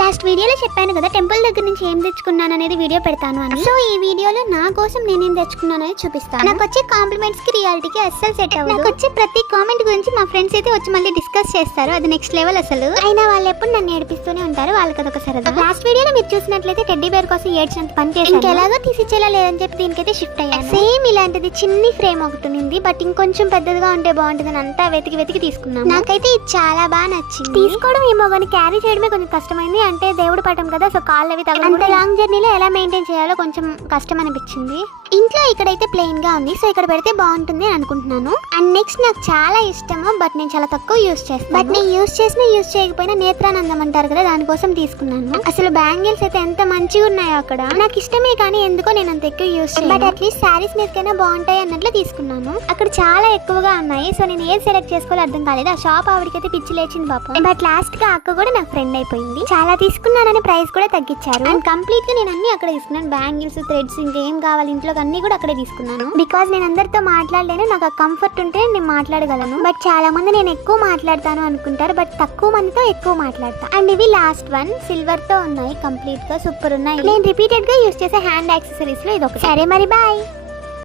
Last వీడియోలో చెప్పాను కదా టెంపుల్ దగ్గర నుంచి ఏం తెచ్చుకున్నాను అనేది వీడియో పెడతాను అని. సో ఈ వీడియోలో నా కోసం నేనేం తెచ్చుకున్నాను అనేది చూపిస్తాను. నాకు వచ్చే కాంప్లిమెంట్స్ కి రియాలిటీకి అస్సలు సెట్ అవ్వదు. నాకు వచ్చే ప్రతి కామెంట్ గురించి మా ఫ్రెండ్స్ అయితే వచ్చి మళ్ళీ డిస్కస్ చేస్తారు. అది నెక్స్ట్ లెవెల్ అసలు. అయినా వాళ్ళు ఎప్పుడు నన్ను ఏడిపిస్తూనే ఉంటారు. వాళ్ళకి అదొక సరదా. లాస్ట్ వీడియోలో మీరు చూసినట్లయితే టెడ్డీ బేర్ కోసం ఏడ్చినంత పని చేసి ఇంకెలాగో తీసిచ్చేలా లేదని చెప్పి దీనికైతే షిఫ్ట్ అయ్యాను. సేమ్ ఇలాంటిది చిన్ని ఫ్రేమ్ ఒకటి ఉంది, బట్ ఇంకొంచెం పెద్దదిగా ఉంటే బాగుంటుందని అంతా వెతికి తీసుకున్నాను. నాకైతే ఇది చాలా బాగా నచ్చింది. తీసుకోవడం ఏమో కానీ క్యారీ చేయడమే కొంచెం కష్టమైంది. అంటే దేవుడు పటం కదా, సో కాళ్ళు అవి తగ్గ అంత లాంగ్ జర్నీలో ఎలా మెయింటైన్ చేయాలో కొంచెం కష్టం అనిపించింది. ఇంట్లో ఇక్కడైతే ప్లెయిన్ గా ఉంది, సో ఇక్కడ పెడితే బాగుంటుంది అని అనుకుంటున్నాను. అండ్ నెక్స్ట్ నాకు చాలా ఇష్టము, బట్ నేను చాలా తక్కువ యూజ్ చేస్తాను. బట్ నేను యూజ్ చేయకపోయినా నేత్రానందం అంటారు కదా, దానికోసం తీసుకున్నాను. అసలు బ్యాంగిల్స్ అయితే ఎంత మంచిగా ఉన్నాయో అక్కడ. నాకు ఇష్టమే కానీ ఎందుకో నేను అంత ఎక్కువ యూజ్ చేయను. బట్ అట్లీస్ట్ శారీస్ మీదకైనా బాగుంటాయి అన్నట్లు తీసుకున్నాను. అక్కడ చాలా ఎక్కువగా ఉన్నాయి, సో నేను ఏది సెలెక్ట్ చేసుకోవాలో అర్థం కాలేదు. ఆ షాప్ ఆవిడకైతే పిచ్చి లేచింది పాపం. బట్ లాస్ట్ గా అక్క కూడా నాకు ఫ్రెండ్ అయిపోయింది. చాలా తీసుకున్నానని ప్రైస్ కూడా తగ్గించారు. అండ్ కంప్లీట్ గా నేను అన్ని అక్కడ తీసుకున్నాను. బ్యాంగిల్స్, థ్రెడ్స్, ఇంకేం కావాలి ఇంట్లో అన్ని కూడా అక్కడే తీసుకున్నాను. బికాజ్ నేను అందరితో మాట్లాడలేను, నాకు ఆ కంఫర్ట్ ఉంటే నేను మాట్లాడగలను. బట్ చాలా మంది నేను ఎక్కువ మాట్లాడతాను అనుకుంటారు, బట్ తక్కువ మందితో ఎక్కువ మాట్లాడతా. అండ్ ఇవి లాస్ట్ వన్ సిల్వర్ తో ఉన్నాయి, కంప్లీట్ గా సూపర్ ఉన్నాయి. నేను రిపీటెడ్ గా యూజ్ చేసే హ్యాండ్ యాక్సెసరీస్ లో ఇది ఒకటి. సరే మరి బాయ్.